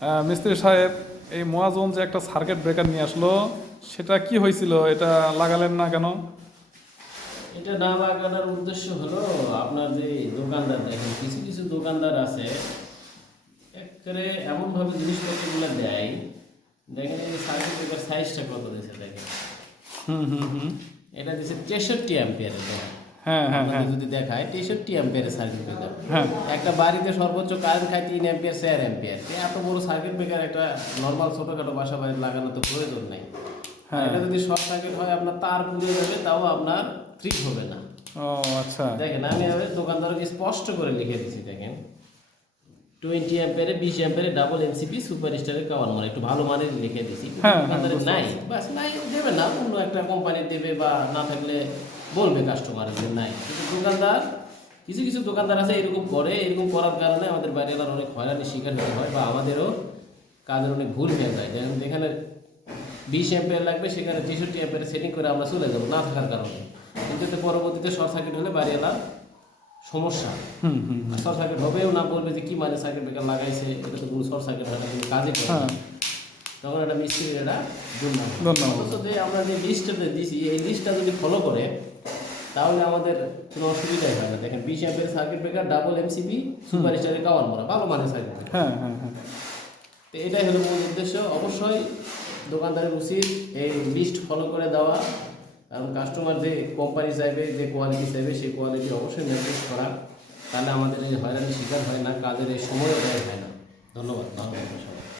মিস্ত্রি সাহেব, এই মোয়াজন যে একটা সার্কিট ব্রেকার নিয়ে আসলো, সেটা কি হয়েছিল? এটা লাগালেন না কেন? এটা না লাগানোর উদ্দেশ্য হলো আপনার যে দোকানদার দেখেন কিছু কিছু দোকানদার আছে একেবারে এমনভাবে জিনিসপত্রগুলো দেয়। দেখেন এই সার্কিট ব্রেকার সাইজটা কত দিয়েছে দেখেন। হুম হুম হুম। এটা দিচ্ছে 63 অ্যাম্পিয়ারের দেখেন। হ্যাঁ হ্যাঁ হ্যাঁ আপনাদের যদি দেখায় 63 অ্যাম্পিয়ারের সার্কিট ব্রেকার। হ্যাঁ একটা বাড়িতে সর্বোচ্চ কারেন্ট খায় 3 অ্যাম্পিয়ার 4 অ্যাম্পিয়ার। এত বড় সার্কিট ব্রেকার একটা নর্মাল ছোটোখাটো বাসা বাড়িতে লাগানো তো প্রয়োজন নেই। আর হ্যাঁ। এটা যদি শর্ট সার্কিট হয় আপনার তার পুড়ে যাবে, তাও আপনার ট্রিট হবে না। ও আচ্ছা। দেখেন আমি দোকানদারকে স্পষ্ট করে লিখে দিচ্ছি দেখেন 20 অ্যাম্পিয়ারে 20 অ্যাম্পিয়ারে ডাবল এমসিপি সুপার স্টারের কাওয়ার মানে একটু ভালো মানের লিখে দিচ্ছি। হ্যাঁ, দোকানদারের বুঝতে নাই বাস নাই দেবে না, অন্য একটা কোম্পানি দেবে বা না থাকলে বলবে কাস্টমার যে নাই। কিন্তু দোকানদার কিছু কিছু দোকানদার আছে এরকম করে, এরকম করার কারণে আমাদের বাইরের অনেক হয়রানির শিকার হতে হয় বা আমাদেরও কাজের অনেক ভুল হয়ে যায়। যেখানে 20 অ্যাম্পিয়ার লাগবে সেখানে 63 অ্যাম্পিয়ারে সেটিং করে আমরা চলে যাবো না থাকার কারণে। কিন্তু এতে পরবর্তীতে শর্ট সার্কিট হলে বাড়িওয়ালা সমস্যা। হুম হুম আর শর্ট সার্কিট হবেও না, বলবে যে কি মানে সার্কিট ব্রেকার লাগাইছে, এটা তো কোনো শর্ট সার্কিট হয় না, কোনো কাজে করে হ্যাঁ। না। তখন একটা মিস্ত্রির এটা দুর্নাম। ধন্যবাদ। অথচ যে আমরা যে লিস্টটা দিয়েছি এই লিস্টটা যদি ফলো করে তাহলে আমাদের কোনো অসুবিধাই হয় না। দেখেন 20 ampere circuit breaker double MCB super স্টারের কাওয়ার মোড়া ভালো মানের সার্কিট ব্রেকার। হ্যাঁ হ্যাঁ হ্যাঁ তো এটাই হলো মূল উদ্দেশ্য। অবশ্যই দোকানদারের উচিত এই লিস্ট ফলো করে দেওয়া, কারণ কাস্টমার যে কোম্পানি চাইবে যে কোয়ালিটি চাইবে সেই কোয়ালিটি অবশ্যই মেনটেন করা। তাহলে আমাদের এই হয়রানির শিকার হয় না, কাজের এই সময়ও ব্যয় হয় না। ধন্যবাদ।